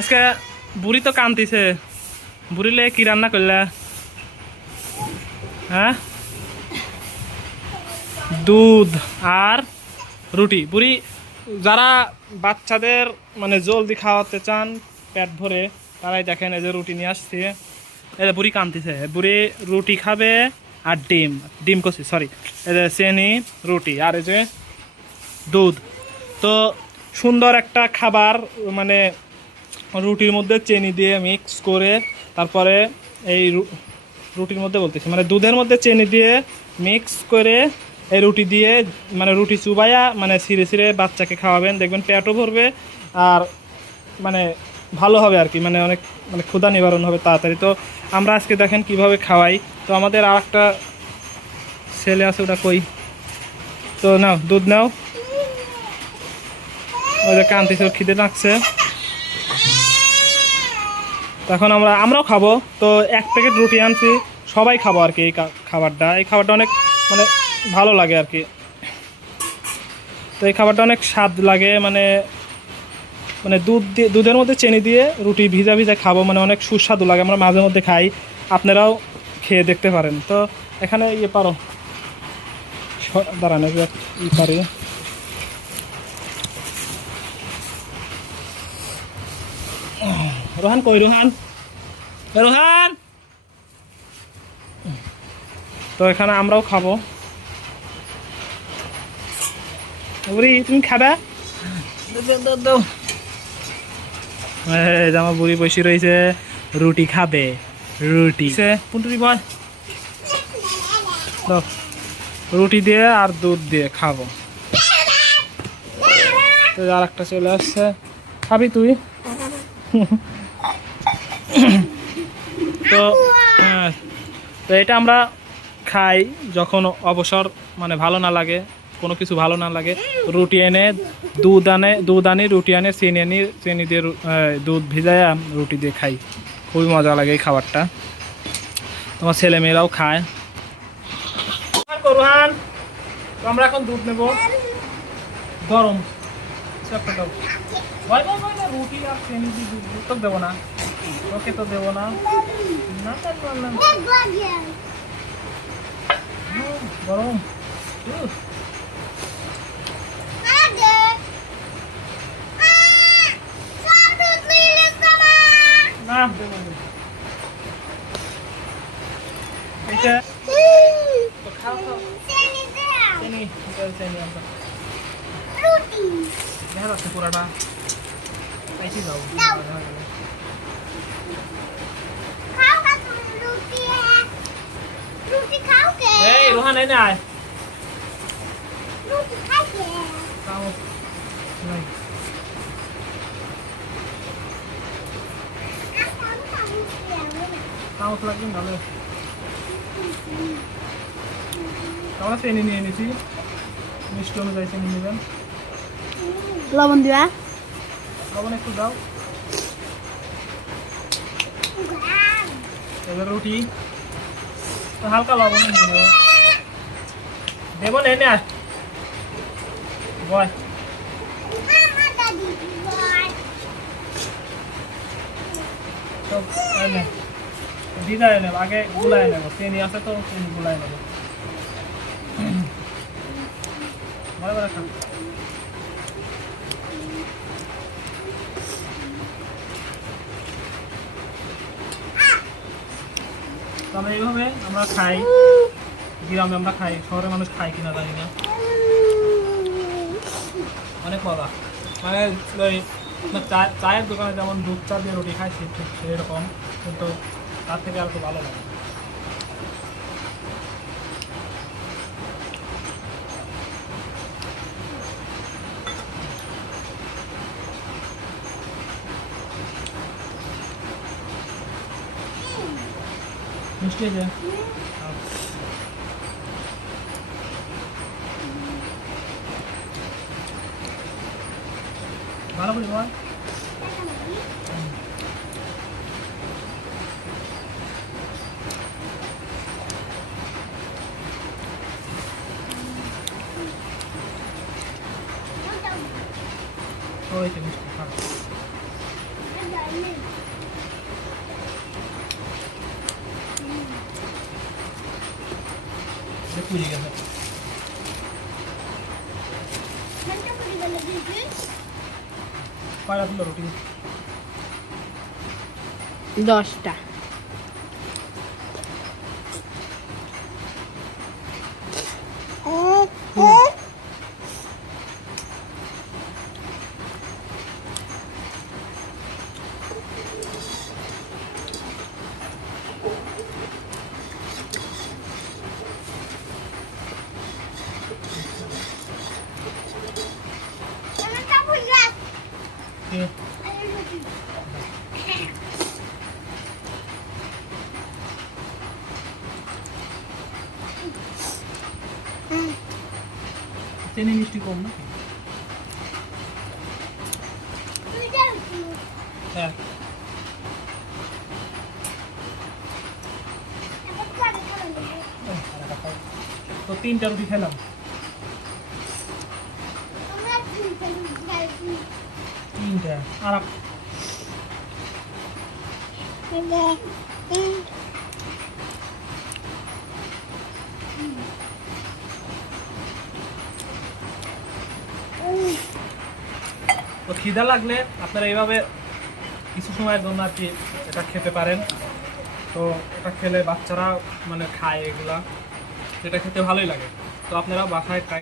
আজকে বুড়ি তো কান্দিছে, বুড়িলে কি রান্না করলা? হ্যাঁ, দুধ আর রুটি। বুড়ি যারা বাচ্চাদের মানে জলদি খাওয়াতে চান পেট ভরে, তারাই দেখেন এই যে রুটি নিয়ে আসছে। এই যে বুড়ি কান্দিছে, বুড়ি রুটি খাবে আর ডিম, ডিম কষি সরি, এই যে চেনি রুটি আর এই যে দুধ। তো সুন্দর একটা খাবার, মানে রুটির মধ্যে চিনি দিয়ে মিক্স করে, তারপরে এই রুটির মধ্যে বলতেছি মানে দুধের মধ্যে চিনি দিয়ে মিক্স করে এই রুটি দিয়ে মানে রুটি চুবাইয়া মানে ছিঁড়ে ছিঁড়ে বাচ্চাকে খাওয়াবেন, দেখবেন পেটও ভরবে আর মানে ভালো হবে আর কি, মানে অনেক মানে ক্ষুধা নিবারণ হবে তাড়াতাড়ি। তো আমরা আজকে দেখেন কিভাবে খাওয়াই। তো আমাদের আর একটা ছেলে আছে, ওটা কই? তো নাও দুধ নাও, ওই যে কান্তিছে, ওর খিদে লাগছে। তখন আমরাও খাবো। তো এক প্যাকেট রুটি আনছি, সবাই খাবো আর কি। এই খাবারটা অনেক মানে ভালো লাগে আর কি। তো এই খাবারটা অনেক স্বাদ লাগে, মানে মানে দুধের মধ্যে চিনি দিয়ে রুটি ভিজা ভিজা খাবো, মানে অনেক সুস্বাদু লাগে। আমরা মাঝে মধ্যে খাই, আপনারাও খেয়ে দেখতে পারেন। তো এখানে ইয়ে পারো দাঁড়ানো ই পারি। রোহান কই? রোহান, রোহান। তো এখানে আমরাও খাবো। বুড়ি তুমি খাবা? আমার বুড়ি বসে রয়েছে, রুটি খাবে। রুটি পুন্টুরি বল, রুটি দিয়ে আর দুধ দিয়ে খাবো। আর একটা চলে আসছে, খাবি তুই? তো হ্যাঁ, তো এটা আমরা খাই যখন অবসর মানে ভালো না লাগে, কোনো কিছু ভালো না লাগে। রুটি এনে দুধ আনি রুটি আনে চিনি দিয়ে দুধ ভিজায় রুটি দিয়ে খাই, খুবই মজা লাগে এই খাবারটা। তোমার ছেলে মেয়েরাও খায়। রোহান, তো আমরা এখন দুধ নেব, গরম রুটি আর চিনি দিয়ে দুধ তো দেবো না, ওকে তো দেবো না। গরম না, দেবো না। এটা তো খাও খাও, চিনি চিনি আমরা দেখা যাচ্ছে পুরাটা খাইছি। যাও এই রোহান এই না খাও নাই, চামচ লাগবে ভালো। আমরা চিনি নিয়ে নিছি, মিষ্টি অনুযায়ী চিনি নেবেন। লবণ দিবা, লবণ একটু দাও। এবার রুটি তো হালকা লবণ দিয়ে দেবো, দেবো এনে আস বয়। ভিজায় নেব, আগে গুলায় নেব, চিনি আছে তো চিনি গুলায় নেব। ভালো করে খান। তবে এইভাবে আমরা খাই, গ্রামে আমরা খাই, শহরের মানুষ খাই কিনা জানি না। অনেক মজা, মানে ওই চায়ের দোকানে যেমন দুধ চা দিয়ে রুটি খাই ঠিক সেরকম, কিন্তু তার থেকে আর একটু ভালো লাগে। মিষ্টি আছে ভালো করে বল। ওই তো মিষ্টি খা। পুড়ে গেছে। কয়টা দিল রুটি? 10টা। কি? চিনি মিষ্টি কম না? হ্যাঁ। তো 3টা রুটি খেলাম। 3টা আর তো খিদা লাগলে আপনারা এইভাবে কিছু সময়ের জন্য আর কি এটা খেতে পারেন। তো এটা খেলে বাচ্চারা মানে খায় এগুলা, এটা খেতে ভালোই লাগে। তো আপনারা বাসায়